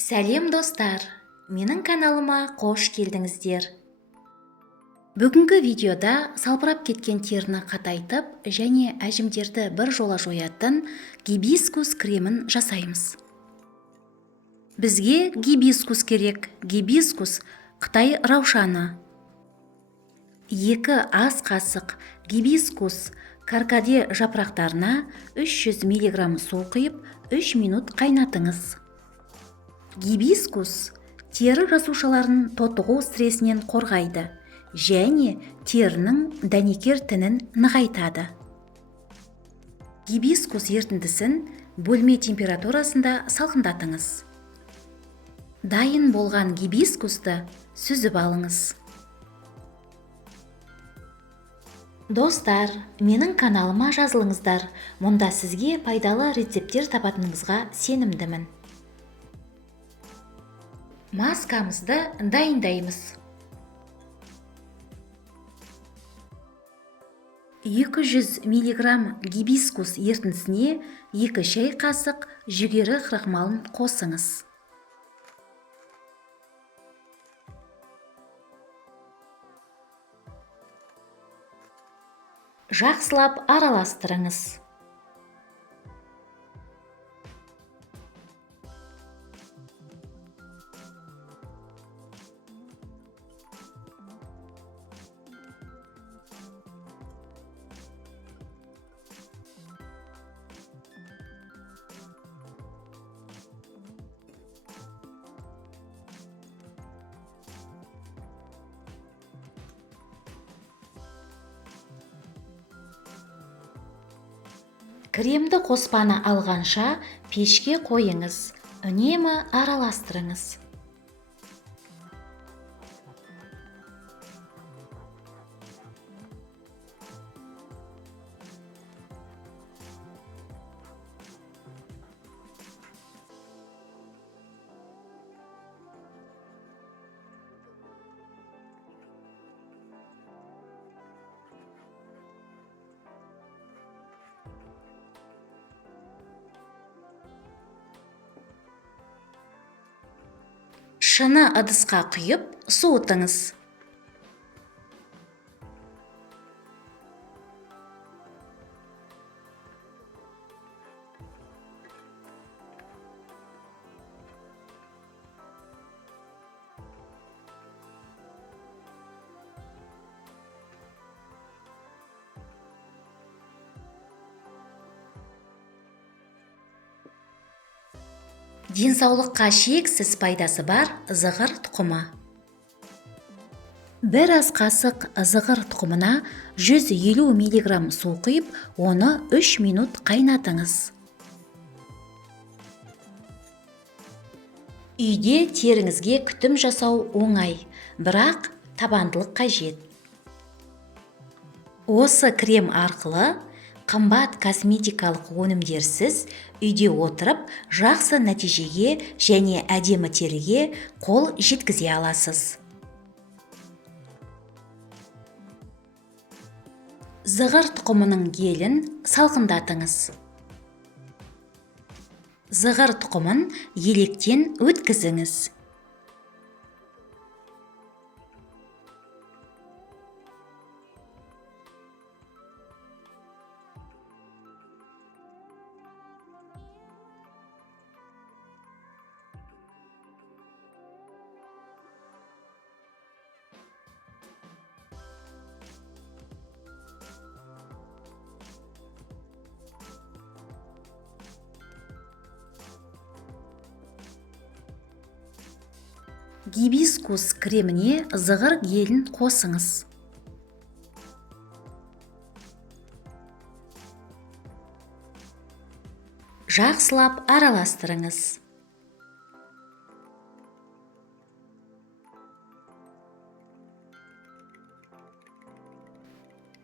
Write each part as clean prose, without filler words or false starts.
Сәлем достар, менің каналыма қош келдіңіздер. Бүгінгі видеода салбырап кеткен теріні қатайтып және әжімдерді бір жола жоятын гибискус кремін жасаймыз. Бізге гибискус керек. Гибискус Қытай раушаны. 2 ас қасық гибискус каркаде жапырақтарына 300 мг су құйып 3 минут қайнатыңыз. Гибискус тері жасушаларын тотығу стрессінен қорғайды және терінің дәнекер тінін нығайтады. Гибискус ертіндісін бөлме температурасында салқындатыңыз. Дайын болған гибискусты сүзіп алыңыз. Достар, менің каналыма жазылыңыздар. Мұнда сізге пайдалы рецепттер табатыныңызға сенімдімін. Маскамызды дайындаймыз. 200 мг гибискус ертіндісіне 2 шай қасық жүгері крахмалын қосыңыз. Жақсылап араластырыңыз. Кремді қоспаны алғанша пешке қойыңыз. Үнемі араластырыңыз. Шыны ыдысқа құйып, суытыңыз. Денсаулыққа шексіз пайдасы бар зығыр тұқымы. 1 ас қасық зығыр тұқымына 150 мг су құйып, оны 3 минут қайнатыңыз. Үйде теріңізге күтім жасау оңай, бірақ табандылық қажет. Осы крем арқылы қымбат косметикалық өнімдерсіз үйде отырып жақсы нәтижеге және әдемі теріге қол жеткізе аласыз. Зығыр тұқымының гелін салқындатыңыз. Зығыр тұқымын електен өткізіңіз. Гибискус креміне зығыр гелін қосыңыз. Жақсылап араластырыңыз.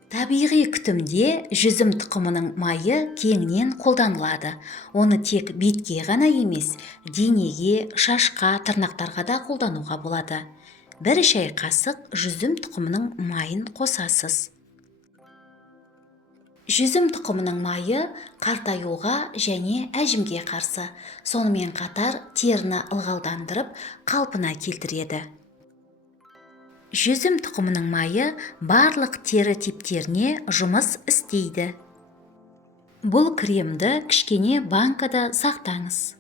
Табиғи күтімде жүзім тұқымының майы кеңінен қолданылады. Оны тек бетке ғана емес, денеге, шашқа, тырнақтарға да қолдануға болады. 1 шай қасық жүзім тұқымының майын қосасыз. Жүзім тұқымының майы қартаюға және әжімге қарсы, сонымен қатар теріні ылғалдандырып, қалпына келтіреді. Жүзім тұқымының майы барлық тері типтеріне жұмыс істейді. Бұл кремді кішкене банкада сақтаңыз.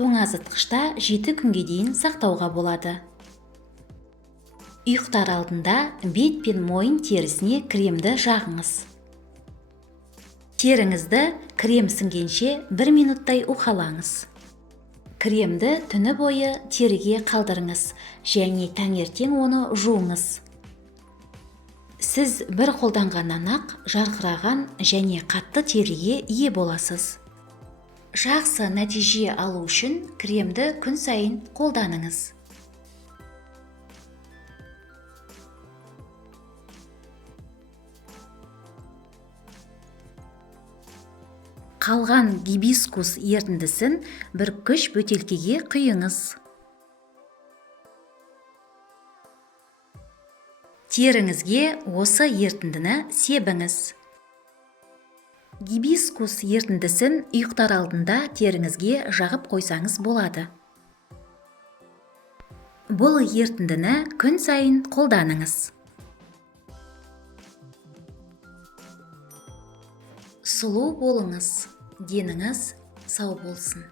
Тоңазытқышта 7 күнге дейін сақтауға болады. Ұйықтар алдында бет пен мойын терісіне кремді жағыңыз. Теріңізді крем сіңгенше 1 минуттай уқалаңыз. Кремді түні бойы теріге қалдырыңыз және таңертең оны жуыңыз. Сіз бір қолданғаннан-ақ жарқыраған және қатты теріге ие боласыз. Жақсы нәтиже алу үшін кремді күн сайын қолданыңыз. Қалған гибискус ертіндісін бір кіш бөтелкеге құйыңыз. Теріңізге осы ертіндіні себіңіз. Гибискус ертіндісін ұйықтар алдында теріңізге жағып қойсаңыз болады. Бұл ертіндіні күн сайын қолданыңыз. Сұлу болыңыз, деніңіз сау болсын.